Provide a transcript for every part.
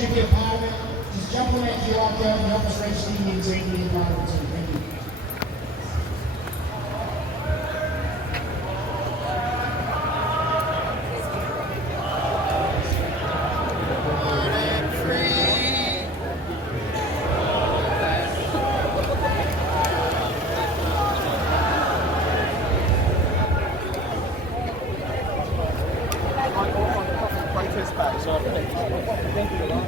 you to be a part of it. Just jump on that QR code and help us register the intent to be a part of it too. Thank you.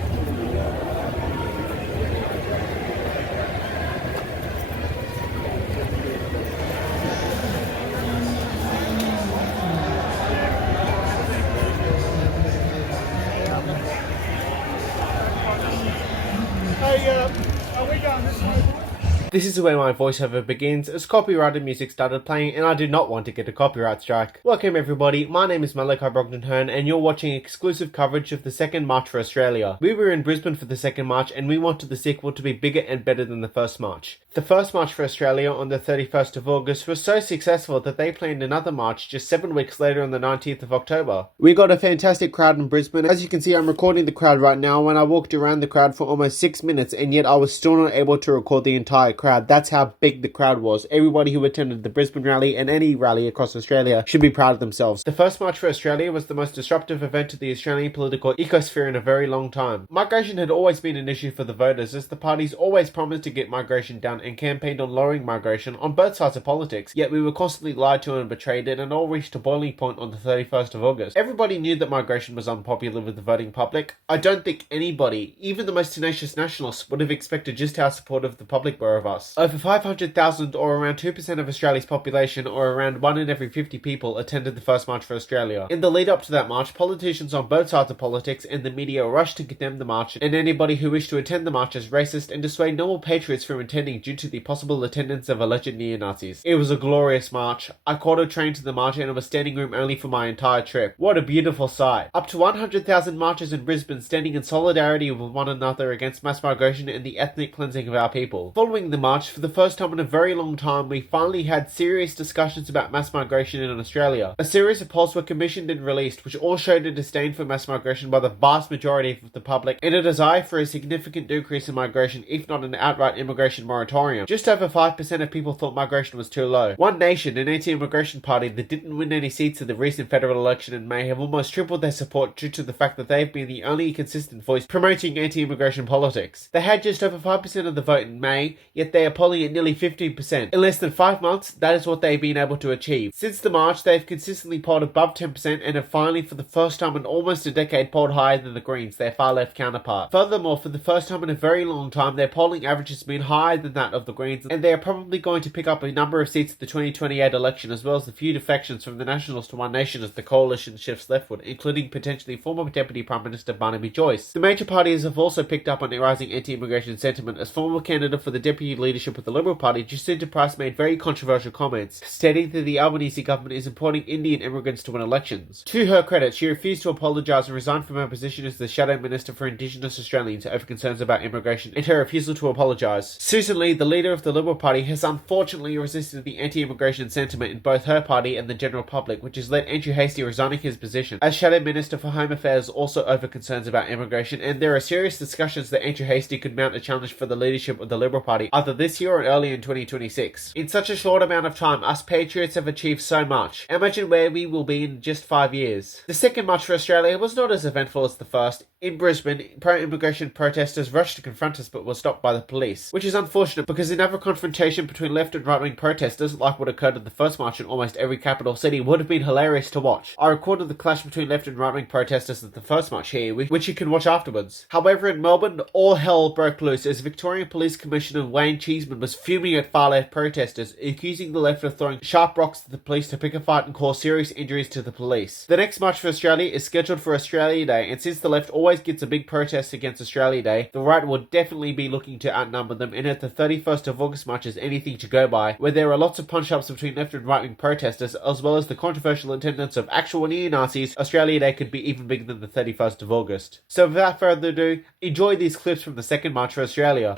This is where my voiceover begins, as copyrighted music started playing and I did not want to get a copyright strike. Welcome everybody, my name is Malachi Brogden-Hearn and you're watching exclusive coverage of the second March for Australia. We were in Brisbane for the second March and we wanted the sequel to be bigger and better than the first March. The first March for Australia on the 31st of August was so successful that they planned another march just 7 weeks later on the 19th of October. We got a fantastic crowd in Brisbane. As you can see, I'm recording the crowd right now and I walked around the crowd for almost 6 minutes and yet I was still not able to record the entire crowd. That's how big the crowd was. Everybody who attended the Brisbane rally and any rally across Australia should be proud of themselves. The first March for Australia was the most disruptive event to the Australian political ecosphere in a very long time. Migration had always been an issue for the voters, as the parties always promised to get migration down and campaigned on lowering migration on both sides of politics, yet we were constantly lied to and betrayed, and it all reached a boiling point on the 31st of August. Everybody knew that migration was unpopular with the voting public. I don't think anybody, even the most tenacious nationalists, would have expected just how supportive the public were of us. Over 500,000 or around 2% of Australia's population, or around 1 in every 50 people, attended the first March for Australia. In the lead up to that march, politicians on both sides of politics and the media rushed to condemn the march and anybody who wished to attend the march as racist and dissuade normal patriots from attending due to the possible attendance of alleged neo-Nazis. It was a glorious march. I caught a train to the march and it was standing room only for my entire trip. What a beautiful sight. Up to 100,000 marchers in Brisbane standing in solidarity with one another against mass migration and the ethnic cleansing of our people. Following the march, for the first time in a very long time, we finally had serious discussions about mass migration in Australia. A series of polls were commissioned and released, which all showed a disdain for mass migration by the vast majority of the public and a desire for a significant decrease in migration, if not an outright immigration moratorium. Just over 5% of people thought migration was too low. One Nation, an anti-immigration party that didn't win any seats in the recent federal election in May, have almost tripled their support due to the fact that they've been the only consistent voice promoting anti-immigration politics. They had just over 5% of the vote in May, yet they are polling at nearly 15%. In less than 5 months, that is what they've been able to achieve. Since the march, they've consistently polled above 10% and have finally, for the first time in almost a decade, polled higher than the Greens, their far-left counterpart. Furthermore, for the first time in a very long time, their polling average has been higher than that of the Greens, and they are probably going to pick up a number of seats at the 2028 election, as well as the few defections from the Nationals to One Nation as the coalition shifts leftward, including potentially former Deputy Prime Minister Barnaby Joyce. The major parties have also picked up on a rising anti-immigration sentiment, as former candidate for the deputy leadership of the Liberal Party, Jacinta Price, made very controversial comments, stating that the Albanese government is importing Indian immigrants to win elections. To her credit, she refused to apologise and resigned from her position as the Shadow Minister for Indigenous Australians over concerns about immigration and her refusal to apologise. Susan Lee, the leader of the Liberal Party, has unfortunately resisted the anti-immigration sentiment in both her party and the general public, which has led Andrew Hastie resigning his position as Shadow Minister for Home Affairs, also over concerns about immigration, and there are serious discussions that Andrew Hastie could mount a challenge for the leadership of the Liberal Party either this year or early in 2026. In such a short amount of time, us patriots have achieved so much. Imagine where we will be in just 5 years. The second March for Australia was not as eventful as the first. In Brisbane, pro-immigration protesters rushed to confront us but were stopped by the police, which is unfortunate because another confrontation between left and right-wing protesters, like what occurred at the first march in almost every capital city, would have been hilarious to watch. I recorded the clash between left and right-wing protesters at the first march here, which you can watch afterwards. However, in Melbourne, all hell broke loose as Victorian Police Commissioner Wayne Cheeseman was fuming at far-left protesters, accusing the left of throwing sharp rocks at the police to pick a fight and cause serious injuries to the police. The next March for Australia is scheduled for Australia Day, and since the left always gets a big protest against Australia Day, the right will definitely be looking to outnumber them, and at the 31st of August march is anything to go by, where there are lots of punch-ups between left and right-wing protesters, as well as the controversial attendance of actual neo-Nazis. Australia Day could be even bigger than the 31st of August. So without further ado, enjoy these clips from the second March for Australia.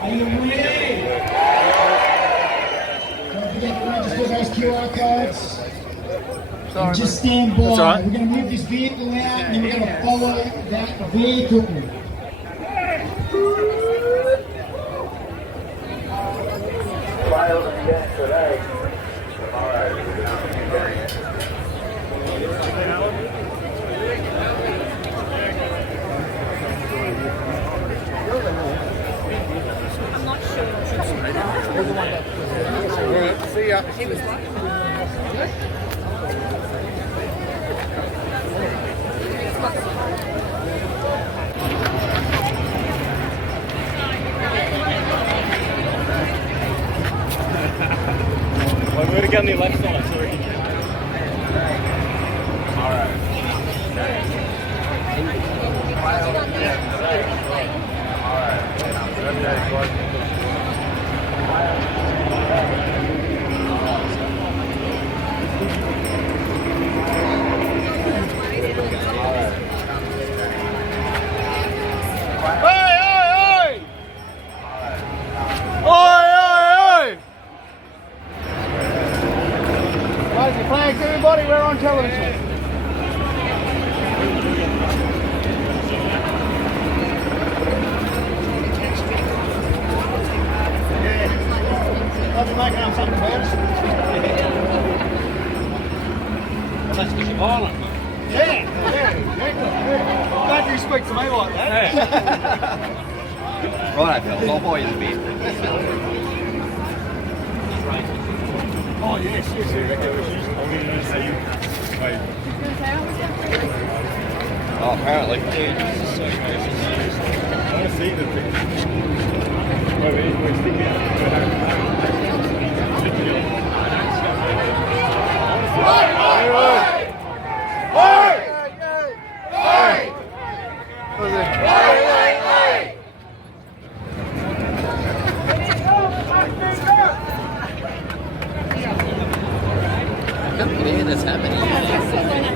Are you ready? Don't forget to register those QR codes. Just stand by. That's all right. We're going to move this vehicle out and then we're going to follow that vehicle. I'm not sure. See ya. Well, we're going to get on the left side, so we can... Alright. Raise your flags, everybody, we're on television. I'll be making up something first. That's because you're violent. Yeah, exactly. Glad you speak to me like that. Right, fellas, I'll buy you the beer. Oh, yes. Oh, apparently. I want to see the picture. Wait, stick out. Yeah, that's happening.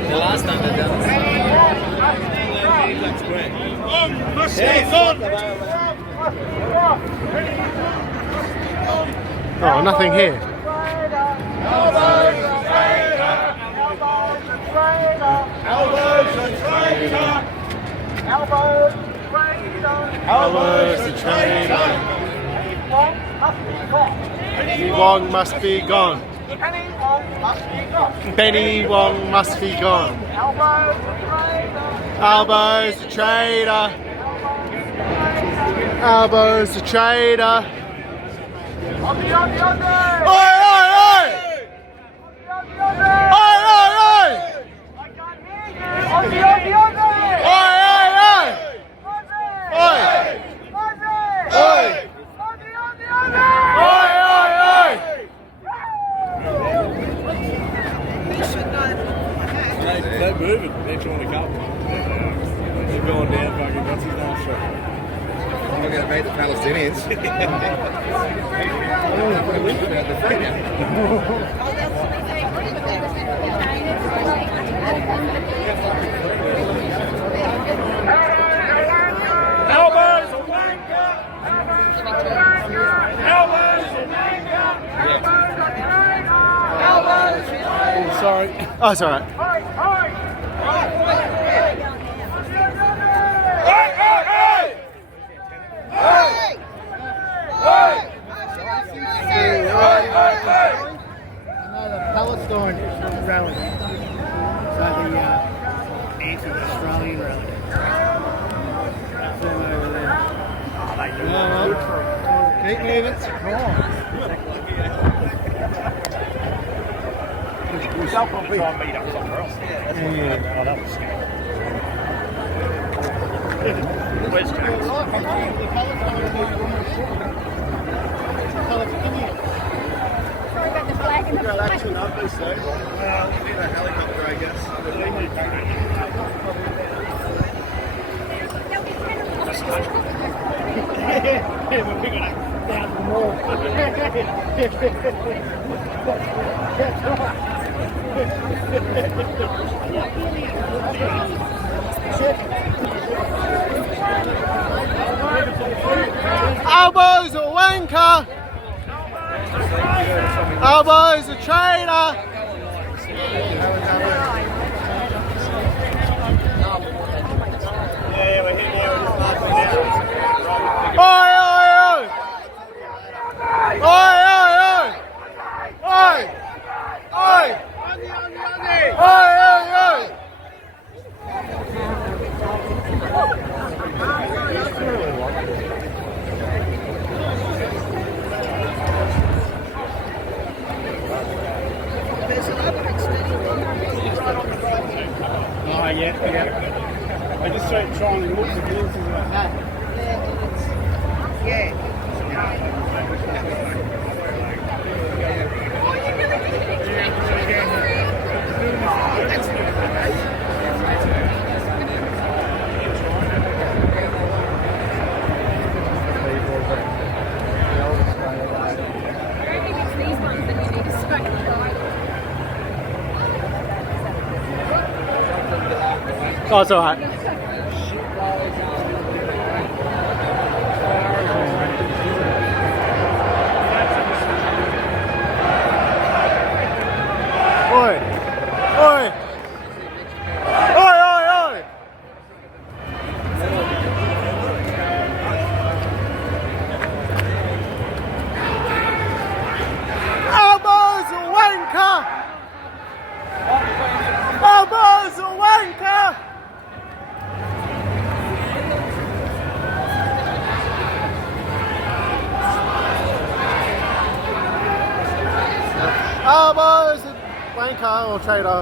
The last time they done Oh, nothing here. Elbows the traitor. Benny Wong must be gone. Benny Wong must be gone. Elbows the traitor. Elbows the traitor. Oi, oi, oi! Oi, oi, oi! Oi, oi, oi! Oi! Oi! Oi, oi, oi! They're moving. They're trying to come. They're going down fucking what's his name shot. I'm not going to beat the Palestinians. Elbows a wanker! Elbows a wanker! Elbows a Oh, sorry. Oh, it's alright. Palestine rally. So the anti-Australian rally. That's them over there. Keep moving. Come on. I'll probably try and meet up somewhere else. Yeah, that's what oh, that was scary. Where's James? Sorry about the flag and the flag. That's an ugly state. Well, we need a helicopter, I guess. Yeah, we're picking up down the mall. Elbows a wanker! Elbows a traitor! Oh, yeah. I just try and look at this. It's these ones that you need to strike. Oh, it's alright. Oi! Oi! Oi, oi, oi! Elbows a wanker! Elbows a wanker! Elbows a wanker or traitor.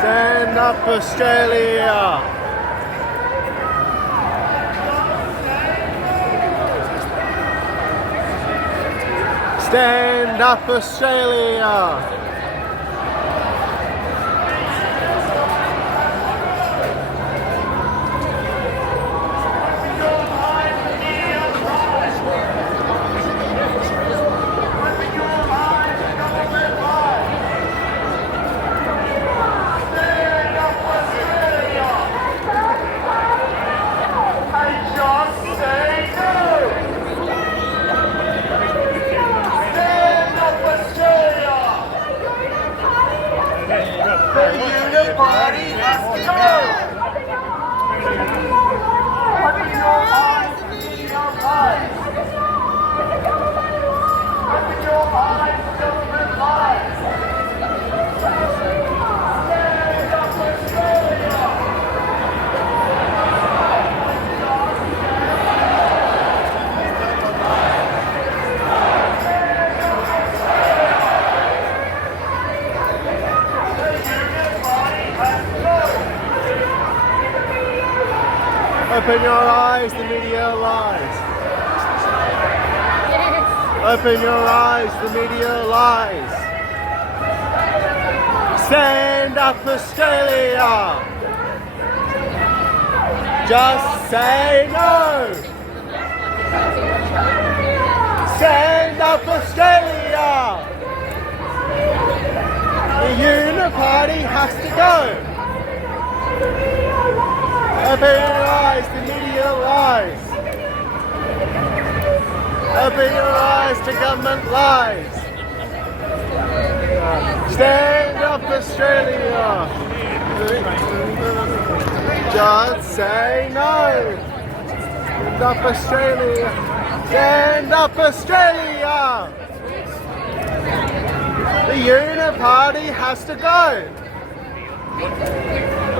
Stand up, Australia! Stand up, Australia! Open your eyes, the media lies. Open your eyes, the media lies. Stand up, Australia. Just say no. Stand up, Australia. The Uniparty has to go. Open your eyes, the media lies. Open your eyes to government lies. Stand up, Australia. Just say no. Stand up Australia. Stand up Australia. The Uniparty has to go.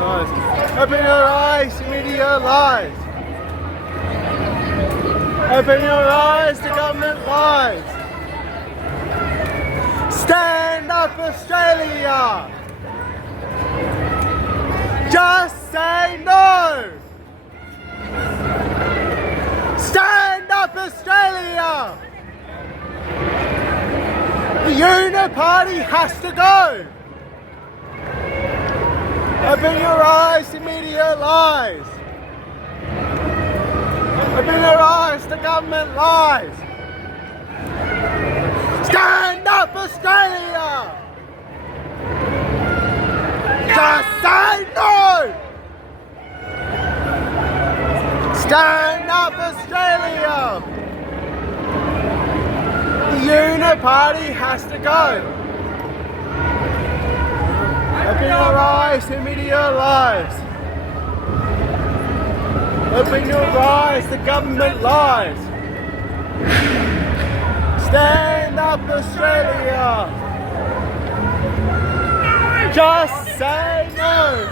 Nice. Open your eyes, media lies. Open your eyes to government lies. Stand up Australia. Just say no. Stand up Australia. The Uniparty has to go. Open your eyes to media lies. Open your eyes to government lies. Stand up Australia. Just say no. Stand up Australia. The Uniparty has to go. Open your eyes to media lies. Open your eyes to government lies. Stand up Australia. Just say no.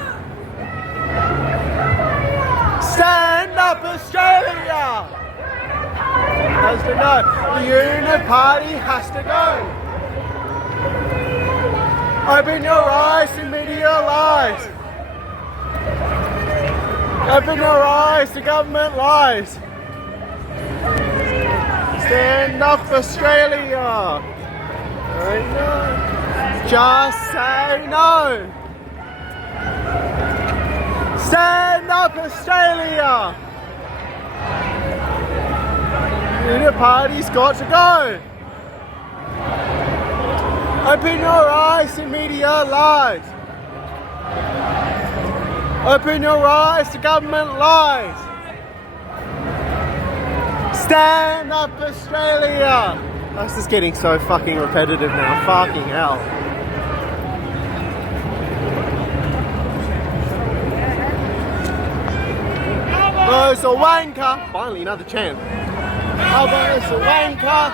Stand up Australia. Has to go. The Uniparty has to go. Open your eyes to media lies. Open your eyes to government lies. Stand up Australia. Just say no. Stand up Australia. Uniparty's got to go. Open your eyes to media lies. Open your eyes to government lies. Stand up Australia. This is getting so fucking repetitive now. Fucking hell. Albo's a wanker. Finally, another chant. Albo's a wanker.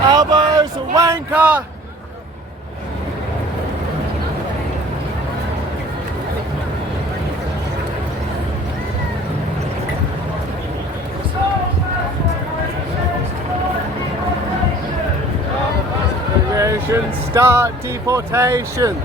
Albo's a wanker. Start deportations. Start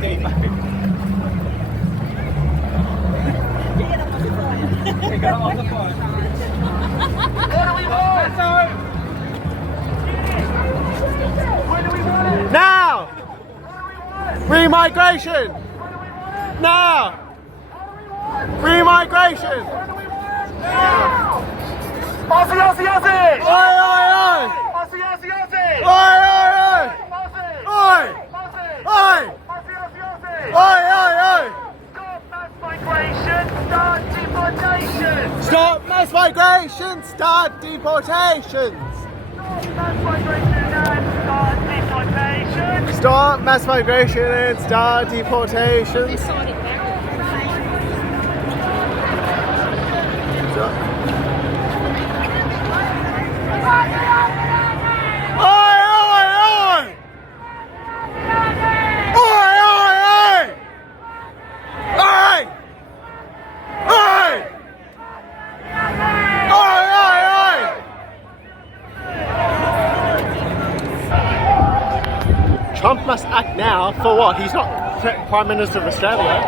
deportations. We got on the phone. What do we want? Now! Remigration! Now! Remigration! Now! Aussie, Aussie, Aussie! Oi, oi, oi! Aussie, Aussie, Aussie! Oi, oi, oi! Aussie! Oi! Aussie! Oi! Aussie, Aussie, Aussie! Oi, oi, oi! Stop mass migration, start deportation! Stop mass migration! Start deportations! Mass migration and start deportation! Stop mass migration and start deportations! Oi, oi, oi! Oi, oi, oi! Oi! Oi! Oi, oi, oi! Trump must act now for what? He's not Prime Minister of Australia.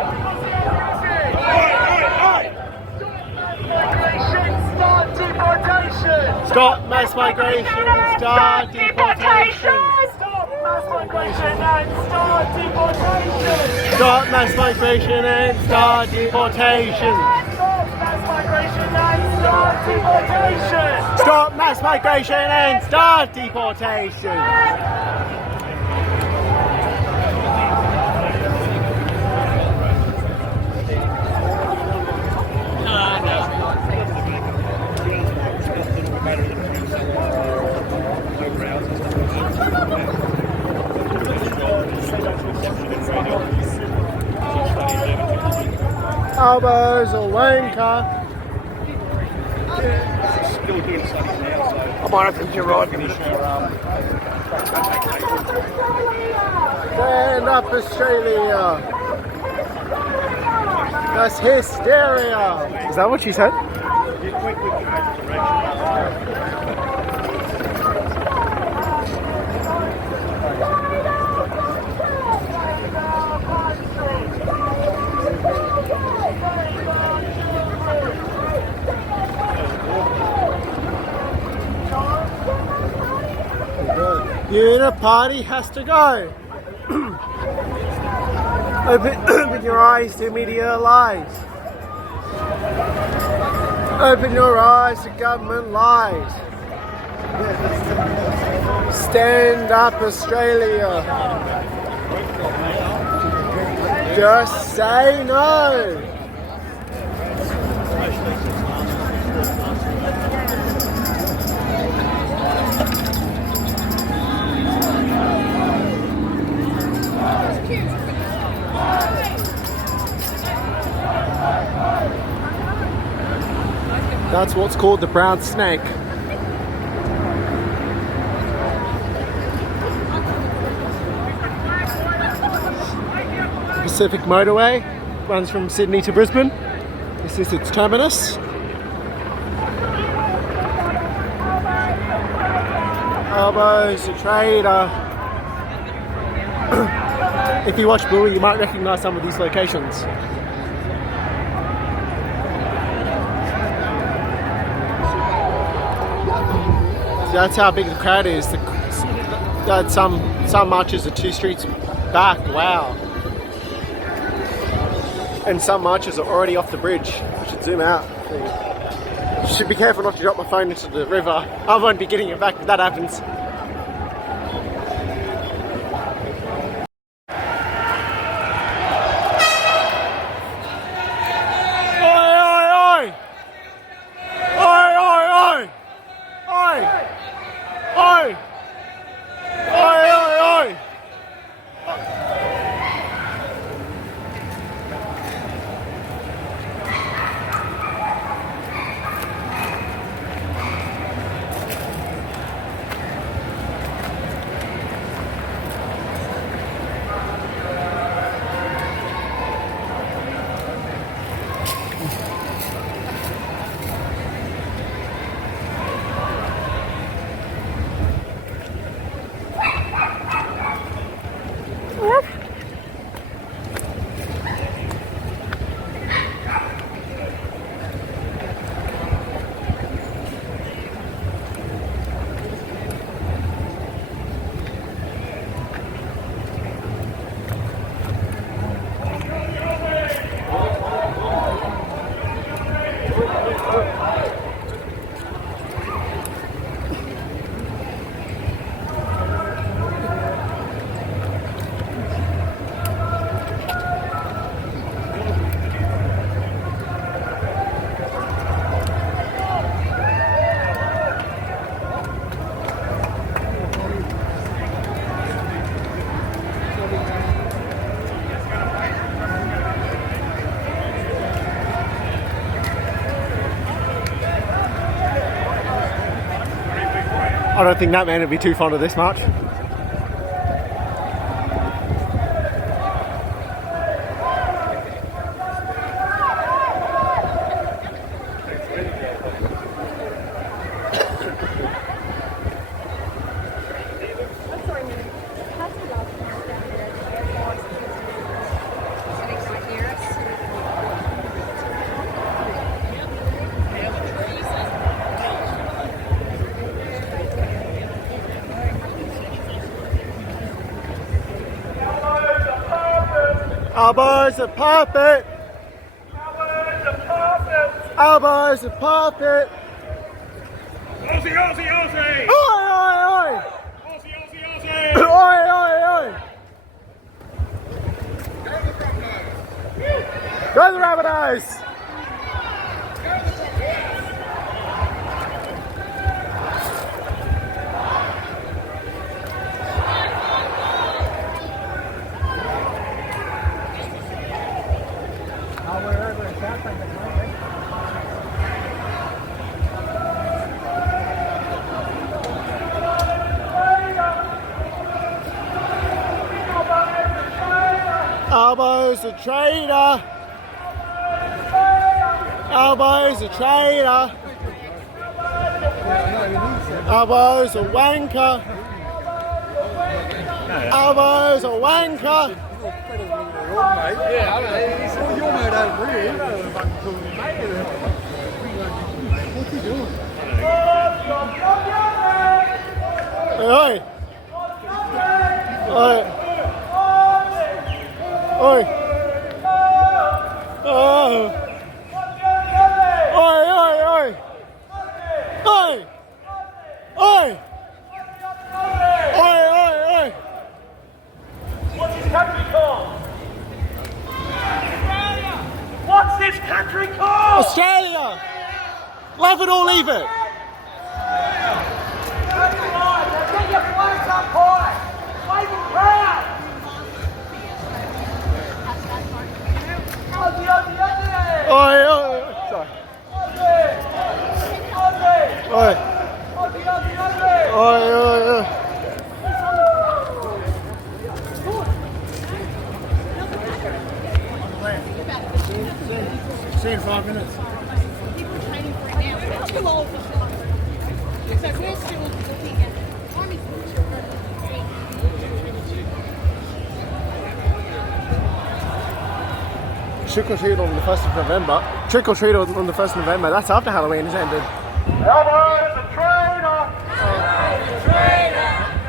Stop mass migration and start deportation. Stop mass migration and start deportation. Stop mass migration and start deportation. Stop mass migration and start deportation. Stop mass migration and start deportation. Elbows or wanker. Still doing studies now, so I might have to get right. finish her Stand up, Australia. That's hysteria. Is that what she said? The party has to go. Open your eyes to media lies. Open your eyes to government lies. Stand up, Australia. Just say no. That's what's called the brown snake. The Pacific Motorway runs from Sydney to Brisbane. This is its terminus. Elbows, a trader. If you watch Bluey, you might recognise some of these locations. That's how big the crowd is. Some marches are 2 streets back. Wow. And some marches are already off the bridge. I should zoom out. Should be careful not to drop my phone into the river. I won't be getting it back if that happens. I don't think that man would be too fond of this march. Elbows and pop it! Elbows and pop it! Elbows and pop it! Aussie, Aussie, Aussie! Oi, oi, oi! Aussie, Aussie, Aussie! Oi, oi, oi! Go the Rabbitohs! Wherever Albo's a traitor. Albo's a traitor. Albo's a wanker. Albo's a wanker. Yeah, I don't know. He's all your mate over here. You don't want to fucking call him mate. What's he doing? Oi! Oi! Oi! Oh! Oi! Oi! Oi! Oi! Oi! Oi! Oi! Oi! What's this country called? What's this country called? Australia! Love it or leave it! Get your flags up high! Wave them proud! Aussie, Aussie, Aussie! Oi! Oi! Sorry. Aussie! Oi! Aussie, Aussie, Aussie! Oi! Oi! Oi! See you in 5 minutes. People training for it now. We're too old for soccer. So we're still looking at army Trick or treat on the 1st of November. Trick or treat on the 1st of November. That's after Halloween has ended. Albo's a traitor!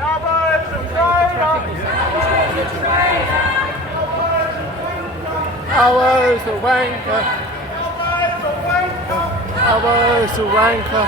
Albo's a traitor! Albo's a wanker. Albo's a wanker.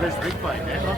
There's a big plane there, huh?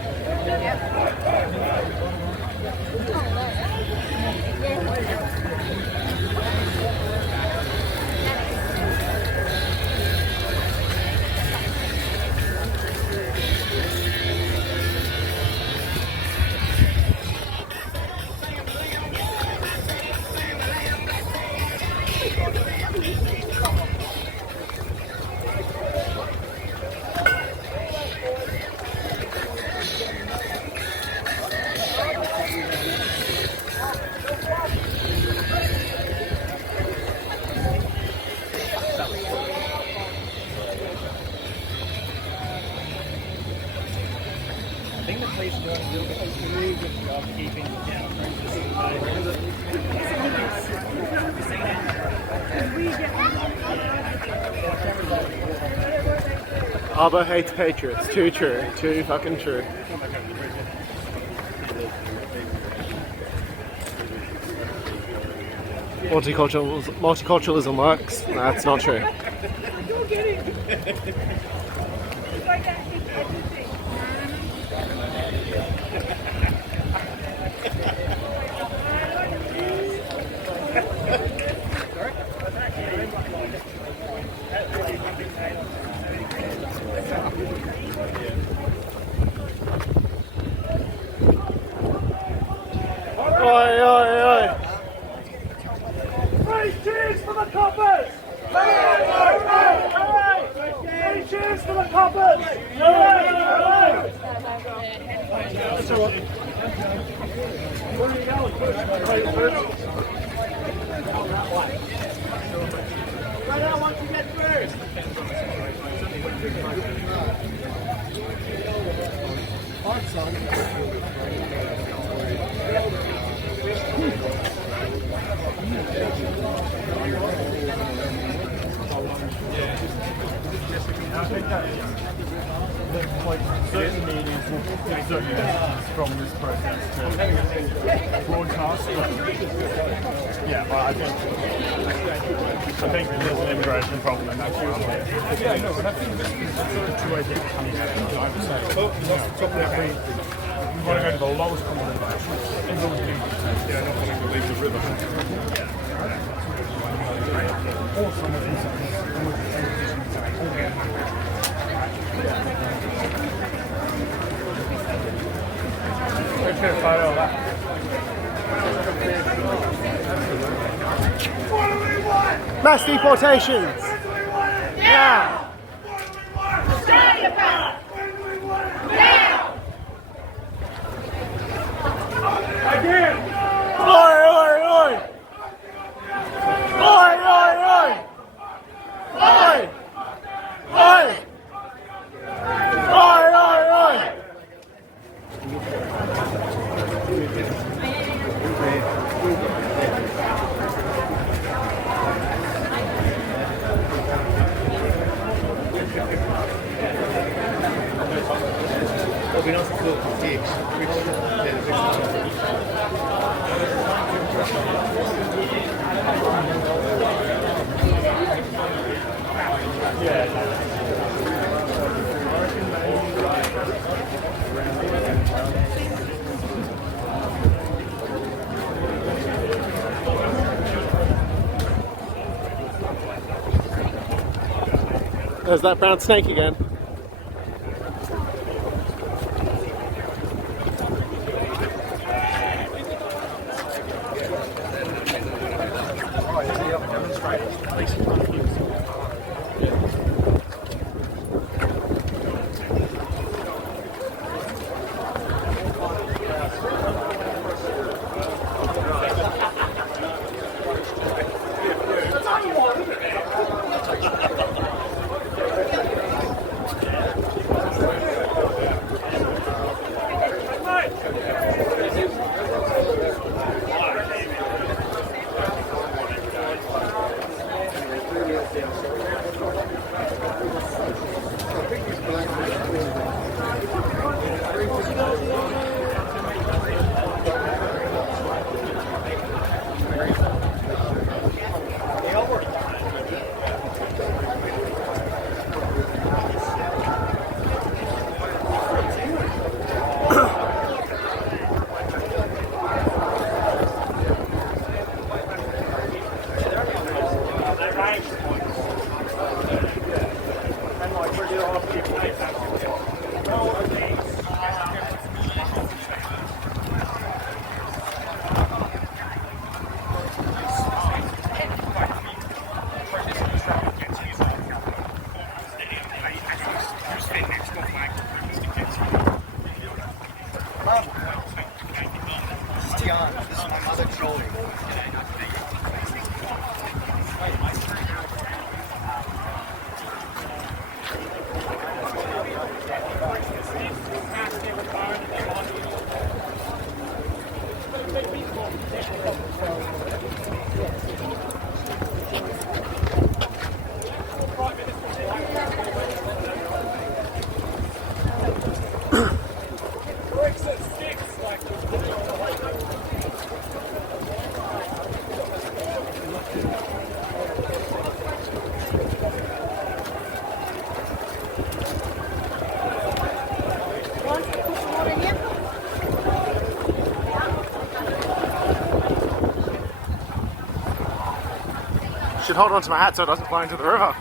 I think the police are doing a really good job keeping down. Alba hates patriots. Too true. Too fucking true. Multiculturalism works. That's not true. Oi, oi, oi. Three cheers for the coppers! Three cheers for the coppers! That's all right. Where are you going? Right now, once you get through. I think that like certain meetings will take certain benefits from this process to broadcast. Yeah, but I think there's an immigration problem and that's why I'm here. Yeah, no, but I think this is sort of two ways of coming at it. I would say, we want to go to the lowest common denominator. Yeah, not wanting to leave the river. Or some of these Mass deportations! Yeah! Again! Oi, oi, oi! Oi, oi, oi! Oi! Oi! Oi, oi, oi! It'll be nice to feel the ditch, There's that brown snake again. should hold on to my hat so it doesn't fly into the river.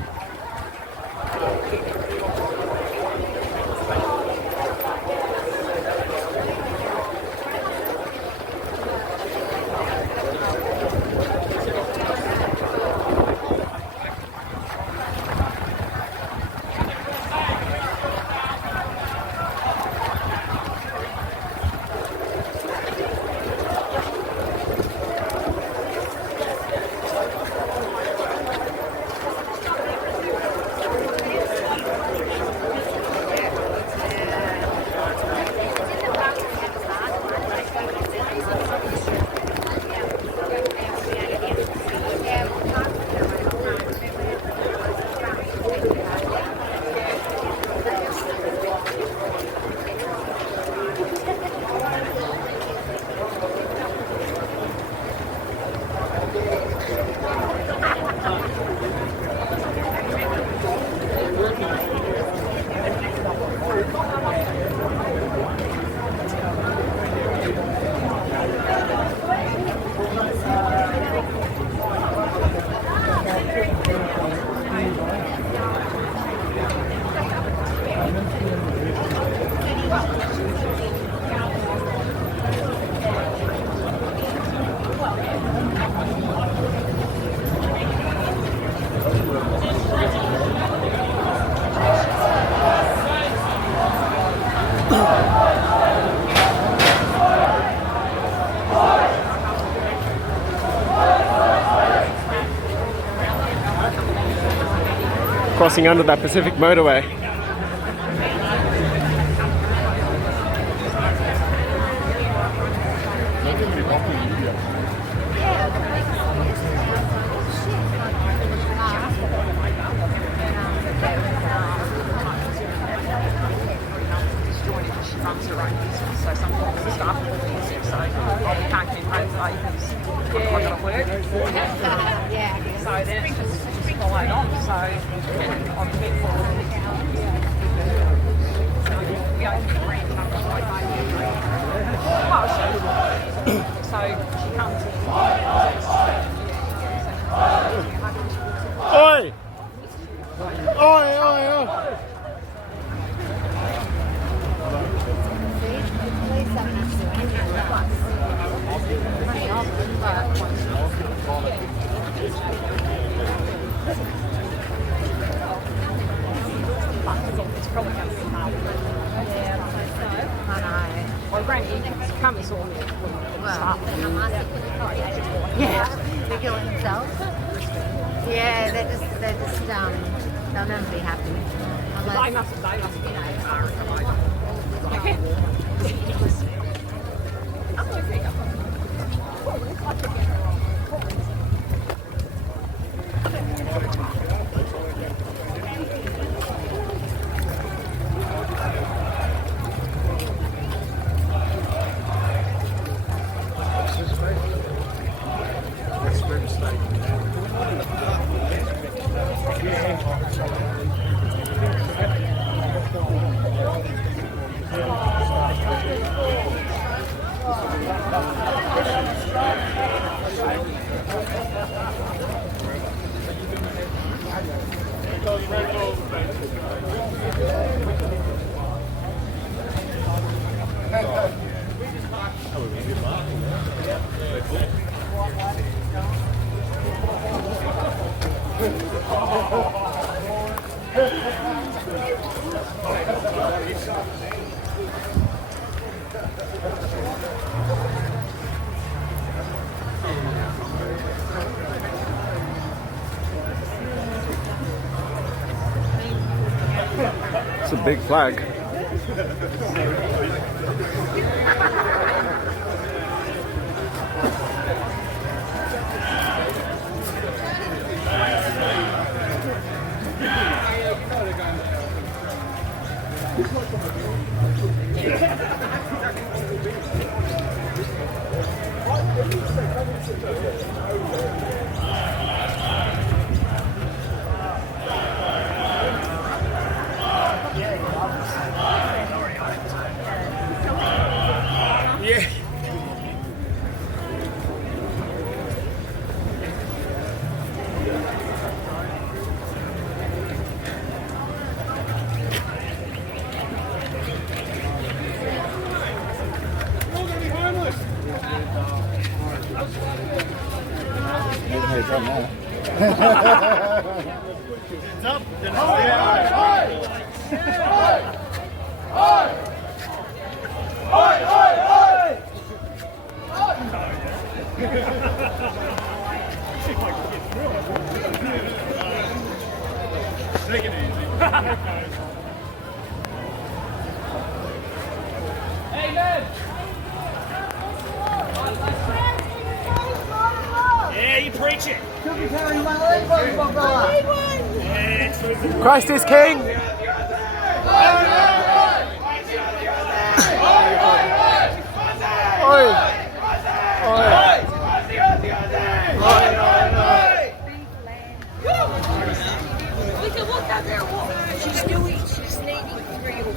Crossing under that Pacific motorway. Oi! Oi, oi, oi! They kill themselves. Yeah, they're just they'll never be happy. It's a big flag. Yeah. done now. It's up. Then take it easy. Yeah, you preach it. Christ is King! Oi! We can walk out there and walk. She's doing, she's leading 3 or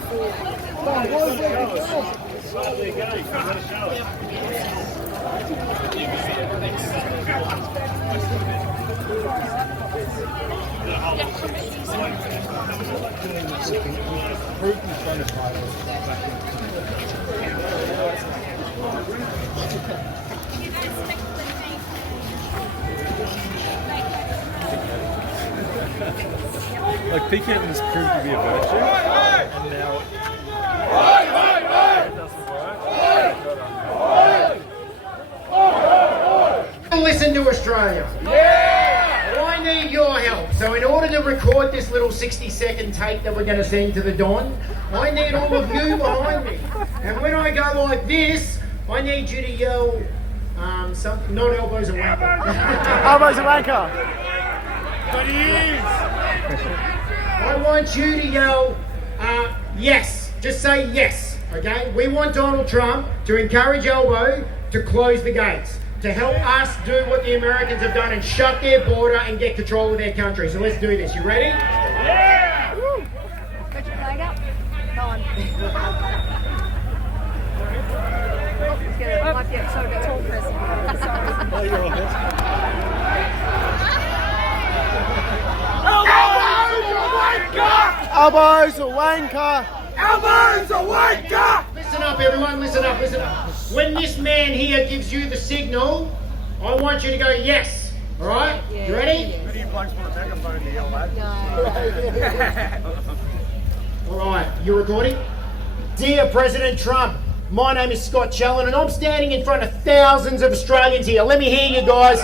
Like pecan has proved to be a virtue, and now it doesn't work. Listen to Australia. Yeah! I need your help. So in order to record this little 60-second tape that we're going to send to the Don, I need all of you behind me. And when I go like this, I need you to yell something, not elbows and wanker. Elbows and wanker! But he is! I want you to yell, yes. Just say yes, okay? We want Donald Trump to encourage Elbow to close the gates, to help us do what the Americans have done and shut their border and get control of their country. So let's do this. You ready? Yeah! Put your flag up. Go on. It's gonna wipe you out so it's all present. Elbows or wanker! Elbows a wanker! Listen up, everyone. Listen up. Listen up. When this man here gives you the signal, I want you to go yes. All right? You ready? Who do you plugs for a megaphone to yell at? All right. You recording? Dear President Trump, my name is Scott Challen and I'm standing in front of thousands of Australians here. Let me hear you guys.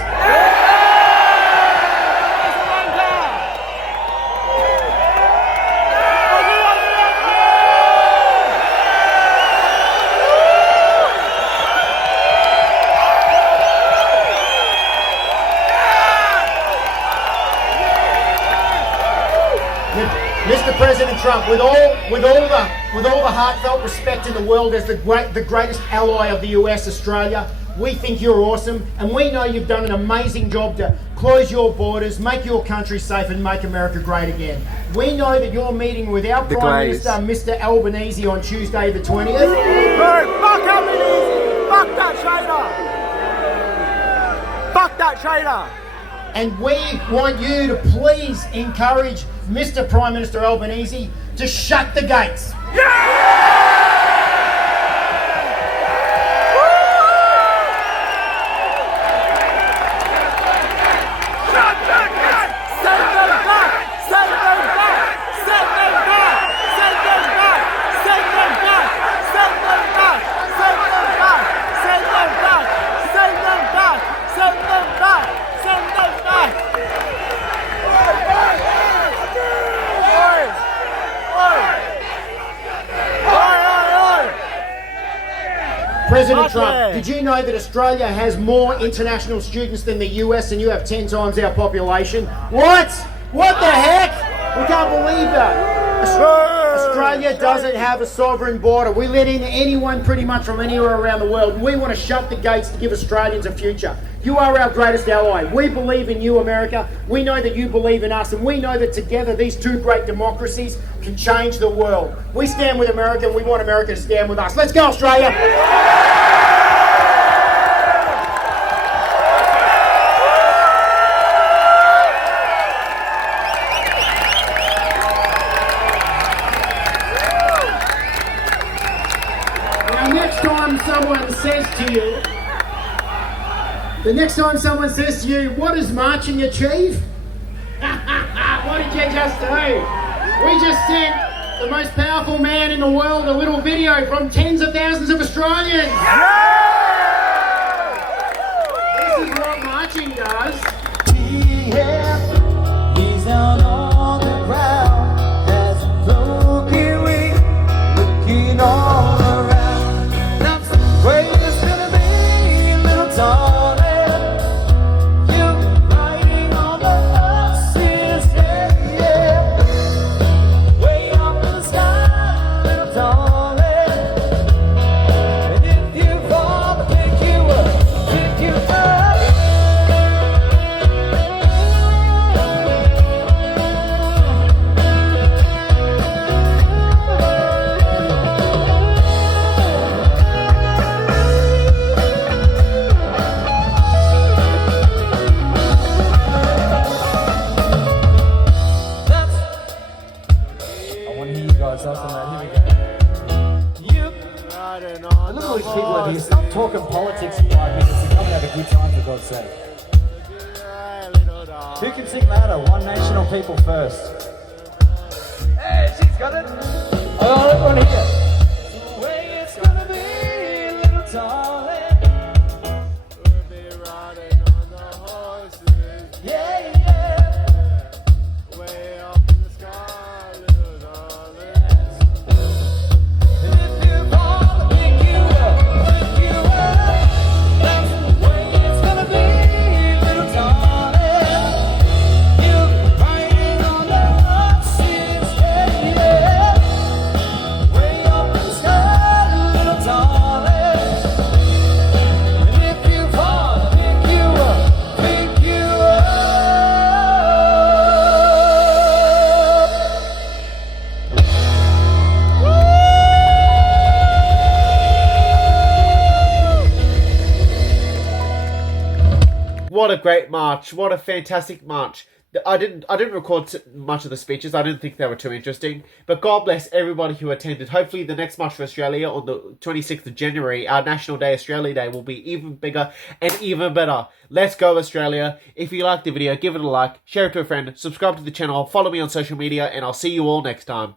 Mr. President Trump, with all the heartfelt respect in the world as the greatest ally of the US, Australia, we think you're awesome, and we know you've done an amazing job to close your borders, make your country safe, and make America great again. We know that you're meeting with our Prime Minister, Mr. Albanese, on Tuesday the 20th. Fuck Albanese! Fuck that traitor! Fuck that traitor! And we want you to please encourage Mr. Prime Minister Albanese to shut the gates. President Trump, did you know that Australia has more international students than the US and you have 10 times our population? What? What the heck? We can't believe that. Australia doesn't have a sovereign border. We let in anyone pretty much from anywhere around the world. We want to shut the gates to give Australians a future. You are our greatest ally. We believe in you, America. We know that you believe in us, and we know that together these two great democracies can change the world. We stand with America, and we want America to stand with us. Let's go, Australia! Now, next time someone says to you, The next time someone says to you, what does marching achieve? What did you just do? We just sent the most powerful man in the world a little video from tens of thousands of Australians. This is what marching does. He's down on the ground as a broken wing, looking all around. That's the way it's gonna be, little darling. You riding on the horse's head, yeah. Way up in the sky, little darling. And if you fall, I'll pick you up, pick you up. I want to hear you guys up on that. Here we go. Look at all these people over here. Stop talking politics for 5 minutes and come and have a good time, for God's sake. Who can sing louder? One nation or people first? Hey, she's got it. I want to hear. The way it's gonna be, little darling. Yeah, yeah. And if you fall, I'll pick you up, pick you up. That's the way it's gonna be, little darling. You riding on the horse's head, yeah. Way up in the sky, little darling. And if you fall, I'll pick you up, pick you up. What a great march. What a fantastic march. I didn't record much of the speeches. I didn't think they were too interesting. But God bless everybody who attended. Hopefully the next March for Australia on the 26th of January, our National Day, Australia Day, will be even bigger and even better. Let's go, Australia. If you liked the video, give it a like, share it to a friend, subscribe to the channel, follow me on social media, and I'll see you all next time.